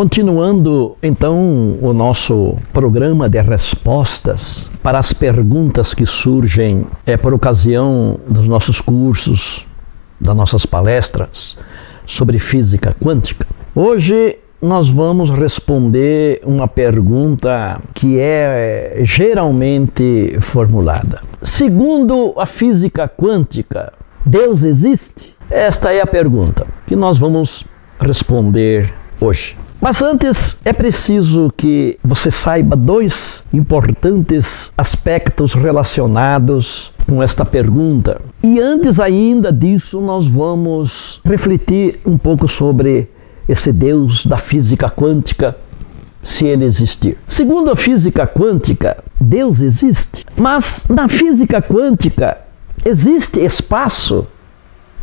Continuando, então, o nosso programa de respostas para as perguntas que surgem por ocasião dos nossos cursos, das nossas palestras sobre física quântica. Hoje nós vamos responder uma pergunta que é geralmente formulada. Segundo a física quântica, Deus existe? Esta é a pergunta que nós vamos responder hoje. Mas antes é preciso que você saiba dois importantes aspectos relacionados com esta pergunta. E antes ainda disso, nós vamos refletir um pouco sobre esse Deus da física quântica, se ele existir. Segundo a física quântica, Deus existe. Mas na física quântica existe espaço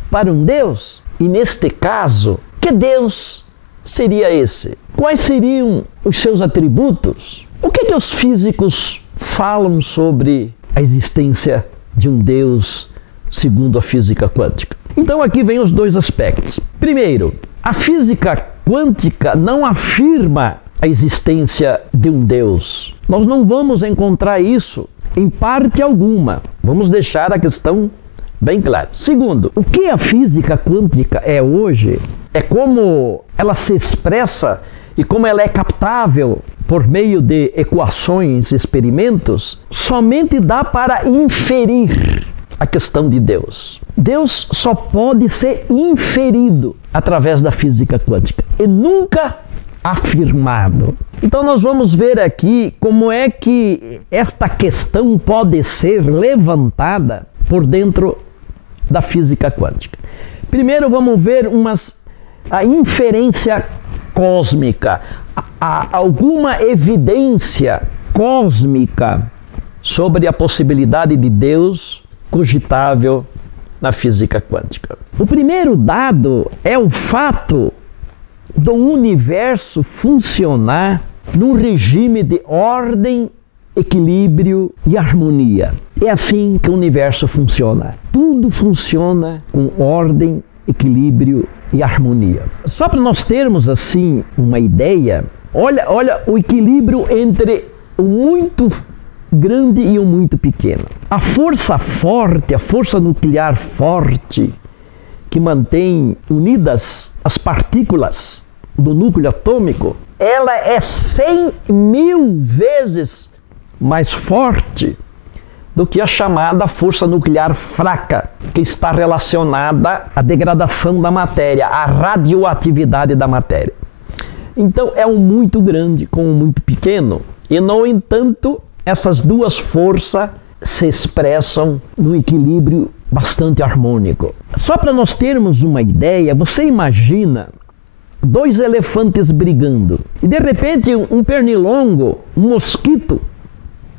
para um Deus? E neste caso, que Deus seria esse? Quais seriam os seus atributos? O que os físicos falam sobre a existência de um Deus segundo a física quântica? Então aqui vem os dois aspectos. Primeiro, a física quântica não afirma a existência de um Deus. Nós não vamos encontrar isso em parte alguma. Vamos deixar a questão bem clara. Segundo, o que a física quântica é hoje é como ela se expressa e como ela é captável por meio de equações, experimentos, somente dá para inferir a questão de Deus. Deus só pode ser inferido através da física quântica e nunca afirmado. Então nós vamos ver aqui como é que esta questão pode ser levantada por dentro da física quântica. Primeiro vamos ver a inferência cósmica, alguma evidência cósmica sobre a possibilidade de Deus cogitável na física quântica. O primeiro dado é o fato do universo funcionar num regime de ordem, equilíbrio e harmonia. É assim que o universo funciona. Tudo funciona com ordem, equilíbrio e harmonia. Só para nós termos assim uma ideia, olha o equilíbrio entre o muito grande e o muito pequeno. A força forte, a força nuclear forte, que mantém unidas as partículas do núcleo atômico, ela é 100.000 vezes mais forte do que a chamada força nuclear fraca, que está relacionada à degradação da matéria, à radioatividade da matéria. Então é um muito grande com um muito pequeno, e no entanto essas duas forças se expressam no equilíbrio bastante harmônico. Só para nós termos uma ideia, você imagina dois elefantes brigando e de repente um pernilongo, um mosquito,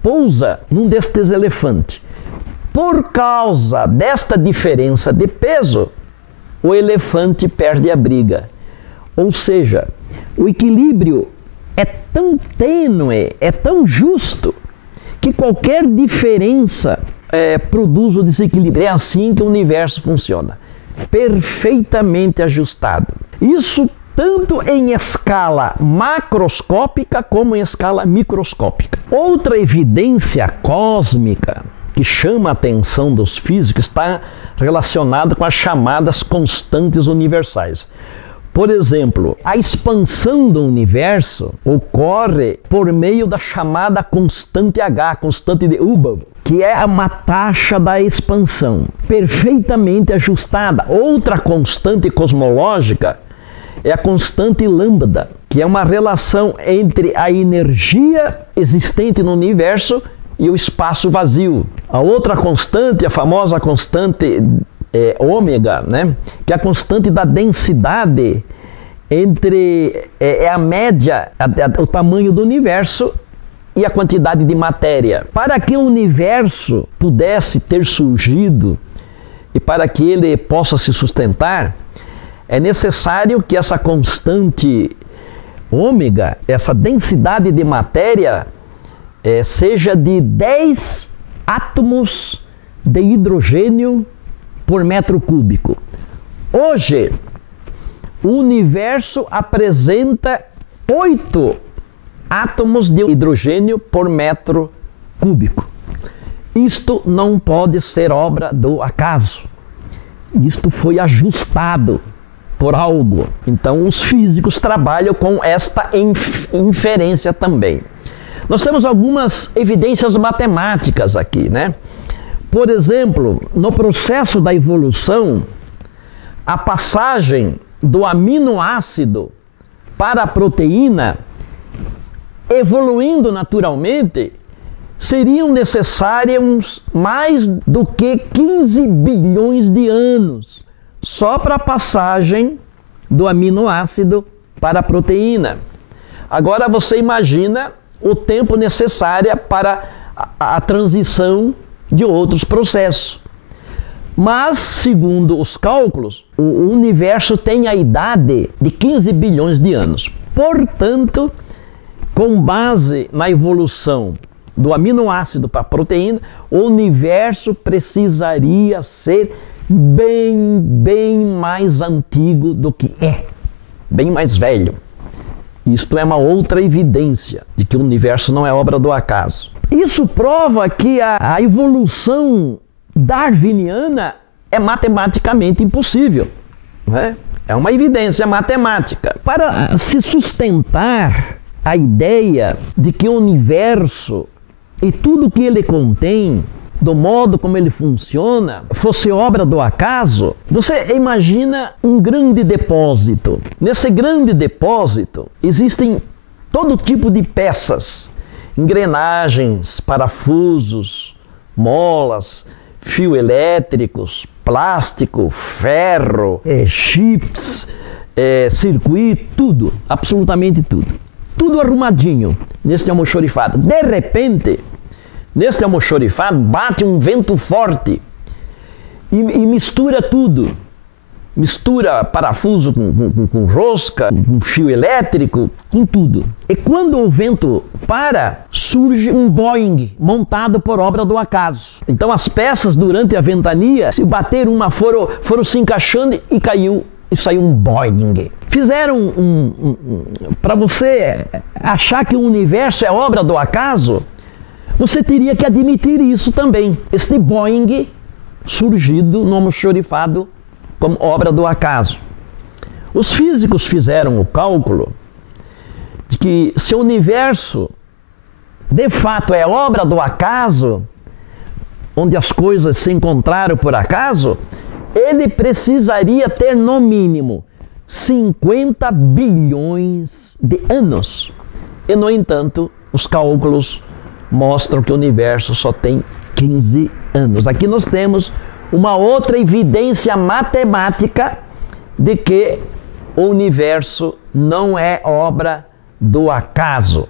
pousa num destes elefantes. Por causa desta diferença de peso, o elefante perde a briga. Ou seja, o equilíbrio é tão tênue, é tão justo, que qualquer diferença produz o desequilíbrio. É assim que o universo funciona, perfeitamente ajustado. Isso tanto em escala macroscópica como em escala microscópica. Outra evidência cósmica que chama a atenção dos físicos está relacionada com as chamadas constantes universais. Por exemplo, a expansão do universo ocorre por meio da chamada constante H, constante de Hubble, que é uma taxa da expansão perfeitamente ajustada. Outra constante cosmológica é a constante lambda, que é uma relação entre a energia existente no universo e o espaço vazio. A outra constante, a famosa constante ômega, né? Que é a constante da densidade entre a média, o tamanho do universo e a quantidade de matéria. Para que o universo pudesse ter surgido e para que ele possa se sustentar, é necessário que essa constante ômega, essa densidade de matéria, seja de 10 átomos de hidrogênio por metro cúbico. Hoje, o universo apresenta 8 átomos de hidrogênio por metro cúbico. Isto não pode ser obra do acaso. Isto foi ajustado por algo. Então os físicos trabalham com esta inferência também. Nós temos algumas evidências matemáticas aqui, né? Por exemplo, no processo da evolução, a passagem do aminoácido para a proteína, evoluindo naturalmente, seriam necessários mais do que 15 bilhões de anos só para a passagem do aminoácido para a proteína. Agora você imagina o tempo necessário para a transição de outros processos. Mas, segundo os cálculos, o universo tem a idade de 15 bilhões de anos. Portanto, com base na evolução do aminoácido para a proteína, o universo precisaria ser bem mais antigo do que é, bem mais velho. Isto é uma outra evidência de que o universo não é obra do acaso. Isso prova que a evolução darwiniana é matematicamente impossível, né? É uma evidência matemática. Para se sustentar a ideia de que o universo e tudo que ele contém, do modo como ele funciona, fosse obra do acaso, você imagina um grande depósito. Nesse grande depósito existem todo tipo de peças, engrenagens, parafusos, molas, fios elétricos, plástico, ferro, chips, circuito, tudo, absolutamente tudo. Tudo arrumadinho neste almoxorifado. De repente, neste almoxorifado bate um vento forte e mistura tudo. Mistura parafuso com rosca, com fio elétrico, com tudo. E quando o vento para, surge um Boeing montado por obra do acaso. Então as peças durante a ventania, se bater uma, foram se encaixando e caiu. E saiu um Boeing. Fizeram para você achar que o universo é obra do acaso, você teria que admitir isso também. Este Boeing surgido no almoxorifado como obra do acaso. Os físicos fizeram o cálculo de que se o universo de fato é obra do acaso, onde as coisas se encontraram por acaso, ele precisaria ter no mínimo 50 bilhões de anos. E, no entanto, os cálculos mostram que o universo só tem 15 anos. Aqui nós temos uma outra evidência matemática de que o universo não é obra do acaso.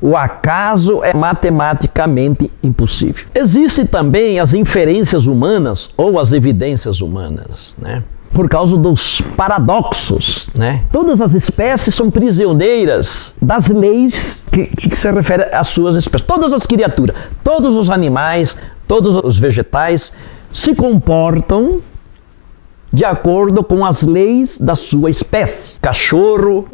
O acaso é matematicamente impossível. Existem também as inferências humanas ou as evidências humanas, né? Por causa dos paradoxos, né? Todas as espécies são prisioneiras das leis que se referem às suas espécies. Todas as criaturas, todos os animais, todos os vegetais se comportam de acordo com as leis da sua espécie. Cachorro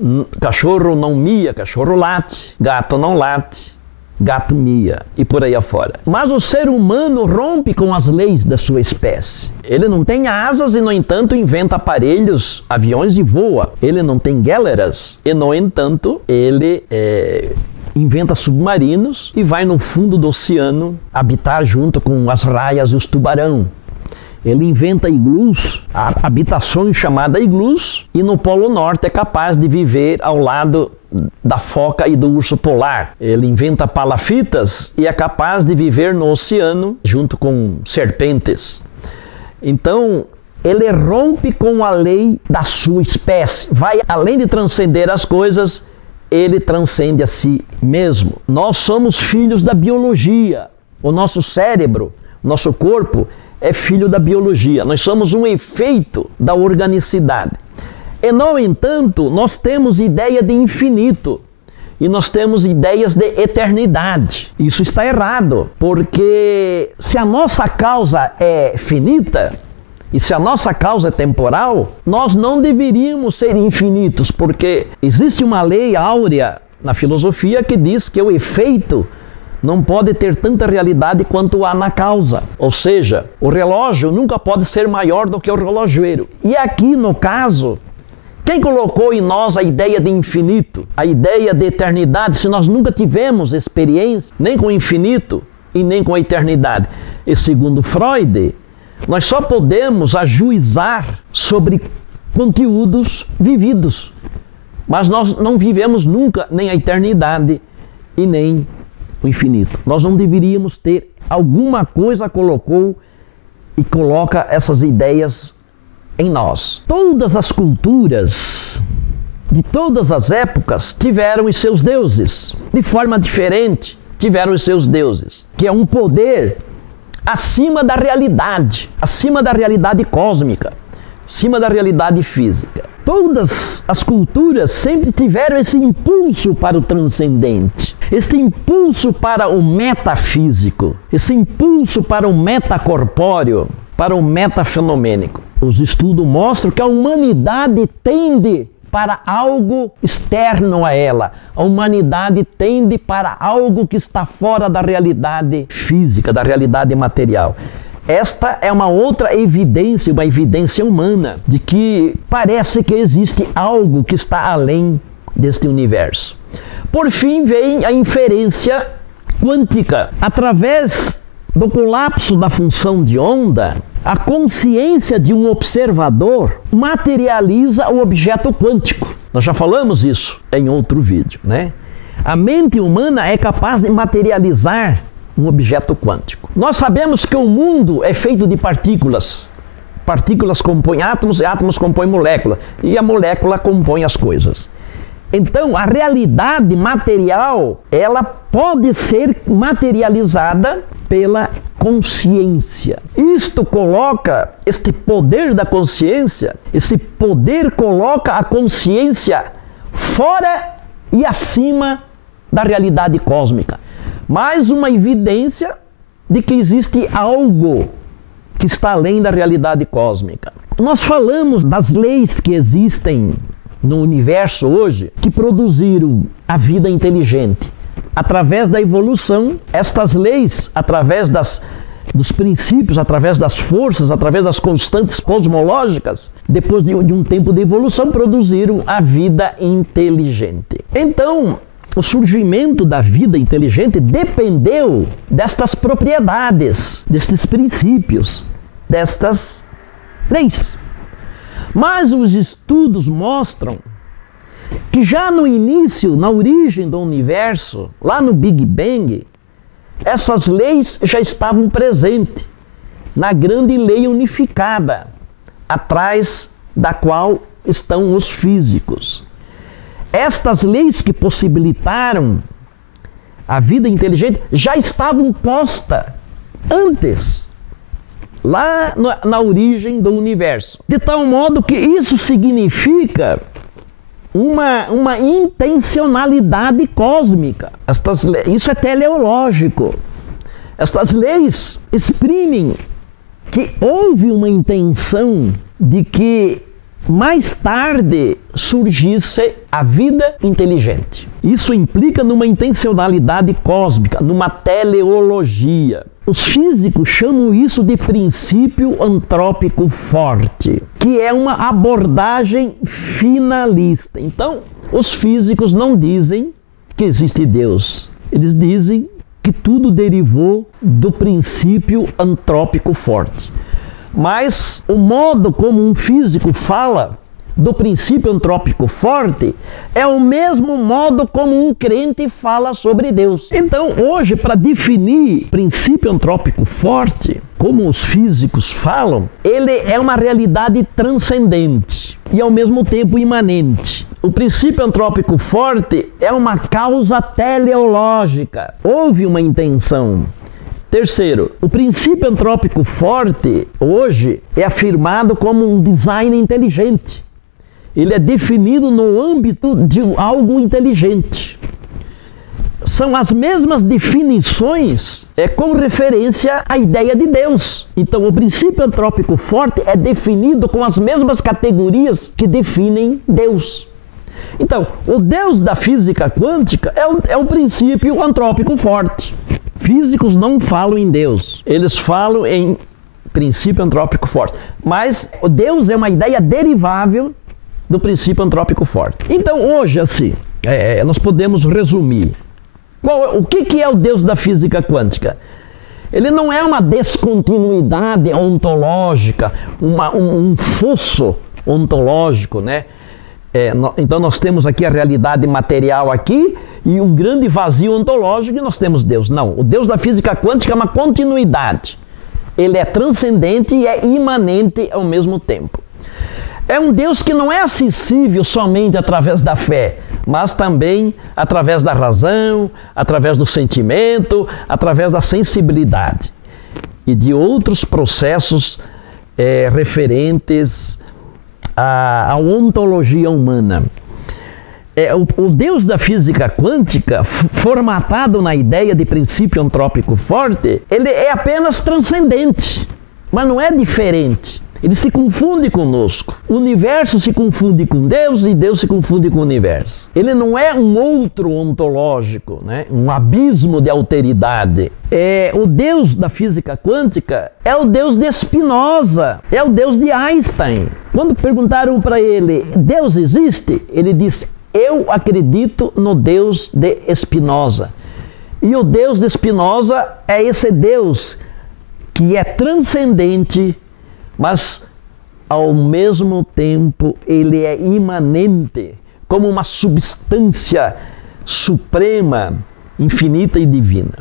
não mia, cachorro late. Gato não late, gato mia. E por aí afora. Mas o ser humano rompe com as leis da sua espécie. Ele não tem asas e, no entanto, inventa aparelhos, aviões e voa. Ele não tem géleras e, no entanto, ele inventa submarinos e vai no fundo do oceano habitar junto com as raias e os tubarão. Ele inventa iglus, habitações chamadas iglus, e no Polo Norte é capaz de viver ao lado da foca e do urso polar. Ele inventa palafitas e é capaz de viver no oceano junto com serpentes. Então, ele rompe com a lei da sua espécie. Vai além de transcender as coisas, ele transcende a si mesmo. Nós somos filhos da biologia. O nosso cérebro, nosso corpo, é filho da biologia. Nós somos um efeito da organicidade. E, no entanto, nós temos ideia de infinito. E nós temos ideias de eternidade. Isso está errado, porque se a nossa causa é finita, E se a nossa causa é temporal, nós não deveríamos ser infinitos, porque existe uma lei áurea na filosofia que diz que o efeito não pode ter tanta realidade quanto há na causa. Ou seja, o relógio nunca pode ser maior do que o relojoeiro. E aqui, no caso, quem colocou em nós a ideia de infinito, a ideia de eternidade, se nós nunca tivemos experiência nem com o infinito e nem com a eternidade? E segundo Freud, nós só podemos ajuizar sobre conteúdos vividos, mas nós não vivemos nunca nem a eternidade e nem o infinito. Nós não deveríamos ter alguma coisa colocou e coloca essas ideias em nós. Todas as culturas de todas as épocas tiveram os seus deuses, de forma diferente tiveram os seus deuses, que é um poder acima da realidade cósmica, acima da realidade física. Todas as culturas sempre tiveram esse impulso para o transcendente, esse impulso para o metafísico, esse impulso para o metacorpóreo, para o metafenomênico. Os estudos mostram que a humanidade tende para algo externo a ela. A humanidade tende para algo que está fora da realidade física, da realidade material. Esta é uma outra evidência, uma evidência humana, de que parece que existe algo que está além deste universo. Por fim, vem a inferência quântica. Através do colapso da função de onda, a consciência de um observador materializa o objeto quântico. Nós já falamos isso em outro vídeo, né? A mente humana é capaz de materializar um objeto quântico. Nós sabemos que o mundo é feito de partículas. Partículas compõem átomos e átomos compõem moléculas. E a molécula compõe as coisas. Então, a realidade material, ela pode ser materializada pela consciência. Isto coloca, este poder da consciência, esse poder coloca a consciência fora e acima da realidade cósmica. Mais uma evidência de que existe algo que está além da realidade cósmica. Nós falamos das leis que existem no universo hoje, que produziram a vida inteligente. Através da evolução, estas leis, através dos princípios, através das forças, através das constantes cosmológicas, depois de um tempo de evolução, produziram a vida inteligente. Então, o surgimento da vida inteligente dependeu destas propriedades, destes princípios, destas leis. Mas os estudos mostram que já no início, na origem do universo, lá no Big Bang, essas leis já estavam presentes na grande lei unificada, atrás da qual estão os físicos. Estas leis que possibilitaram a vida inteligente já estavam postas antes, lá na origem do universo. De tal modo que isso significa uma intencionalidade cósmica. Isso é teleológico. Estas leis exprimem que houve uma intenção de que mais tarde surgisse a vida inteligente. Isso implica numa intencionalidade cósmica, numa teleologia. Os físicos chamam isso de princípio antrópico forte, que é uma abordagem finalista. Então, os físicos não dizem que existe Deus. Eles dizem que tudo derivou do princípio antrópico forte. Mas o modo como um físico fala do princípio antrópico forte é o mesmo modo como um crente fala sobre Deus. Então, hoje, para definir princípio antrópico forte, como os físicos falam, ele é uma realidade transcendente e ao mesmo tempo imanente. O princípio antrópico forte é uma causa teleológica. Houve uma intenção. Terceiro, o princípio antrópico forte, hoje, é afirmado como um design inteligente. Ele é definido no âmbito de algo inteligente. são as mesmas definições com referência à ideia de Deus. Então, o princípio antrópico forte é definido com as mesmas categorias que definem Deus. Então, o Deus da física quântica é o princípio antrópico forte. Físicos não falam em Deus, eles falam em princípio antrópico forte. Mas o Deus é uma ideia derivável do princípio antrópico forte. Então, hoje, assim, nós podemos resumir. Bom, o que é o Deus da física quântica? Ele não é uma descontinuidade ontológica, um fosso ontológico, né? Então nós temos aqui a realidade material aqui e um grande vazio ontológico e nós temos Deus. Não, o Deus da física quântica é uma continuidade. Ele é transcendente e é imanente ao mesmo tempo. É um Deus que não é acessível somente através da fé, mas também através da razão, através do sentimento, através da sensibilidade e de outros processos referentes à ontologia humana. O Deus da física quântica, formatado na ideia de princípio antrópico forte, ele é apenas transcendente, mas não é diferente. Ele se confunde conosco. O universo se confunde com Deus e Deus se confunde com o universo. Ele não é um outro ontológico, né? Um abismo de alteridade. O Deus da física quântica é o Deus de Spinoza, é o Deus de Einstein. Quando perguntaram para ele, Deus existe? Ele disse, eu acredito no Deus de Spinoza. E o Deus de Spinoza é esse Deus que é transcendente, mas ao mesmo tempo ele é imanente, como uma substância suprema, infinita e divina.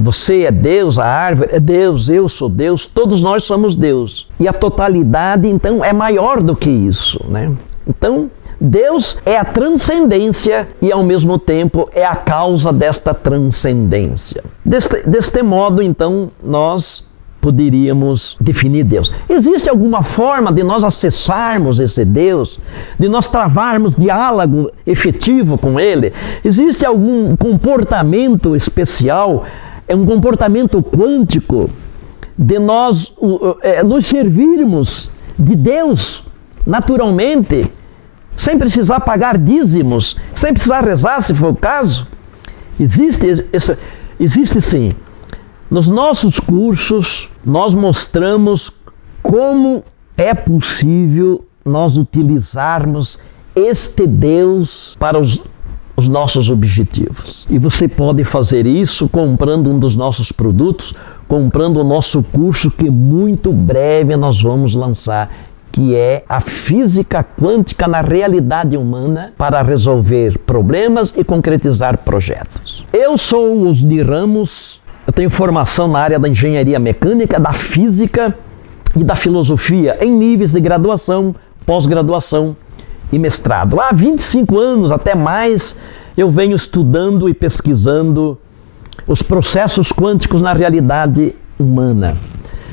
Você é Deus, a árvore é Deus, eu sou Deus, todos nós somos Deus. E a totalidade, então, é maior do que isso, né? Então, Deus é a transcendência e, ao mesmo tempo, é a causa desta transcendência. Deste modo, então, nós poderíamos definir Deus. Existe alguma forma de nós acessarmos esse Deus, de nós travarmos diálogo efetivo com Ele? Existe algum comportamento especial, um comportamento quântico, de nós nos servirmos de Deus naturalmente, sem precisar pagar dízimos, sem precisar rezar, se for o caso? Existe sim. Nos nossos cursos, nós mostramos como é possível nós utilizarmos este Deus para os nossos objetivos. E você pode fazer isso comprando um dos nossos produtos, comprando o nosso curso que muito breve nós vamos lançar, que é a física quântica na realidade humana para resolver problemas e concretizar projetos. Eu sou o Osni Ramos. Eu tenho formação na área da engenharia mecânica, da física e da filosofia em níveis de graduação, pós-graduação e mestrado. Há 25 anos, até mais, eu venho estudando e pesquisando os processos quânticos na realidade humana.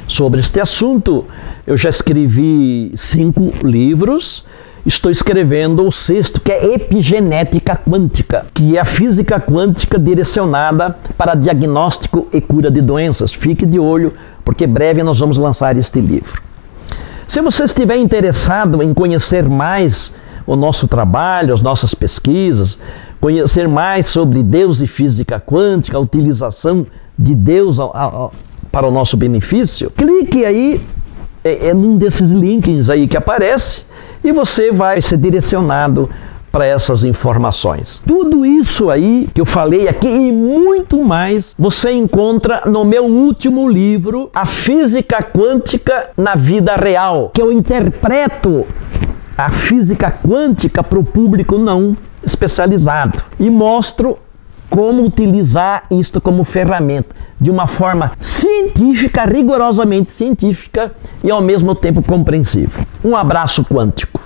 Sobre este assunto, eu já escrevi 5 livros. Estou escrevendo o 6º, que é Epigenética Quântica, que é a física quântica direcionada para diagnóstico e cura de doenças. Fique de olho, porque breve nós vamos lançar este livro. Se você estiver interessado em conhecer mais o nosso trabalho, as nossas pesquisas, conhecer mais sobre Deus e física quântica, a utilização de Deus para o nosso benefício, clique aí num desses links aí que aparece, e você vai ser direcionado para essas informações. Tudo isso aí que eu falei aqui e muito mais, você encontra no meu último livro, A Física Quântica na Vida Real, que eu interpreto a física quântica para o público não especializado e mostro como utilizar isto como ferramenta de uma forma científica, rigorosamente científica e ao mesmo tempo compreensível. Um abraço quântico.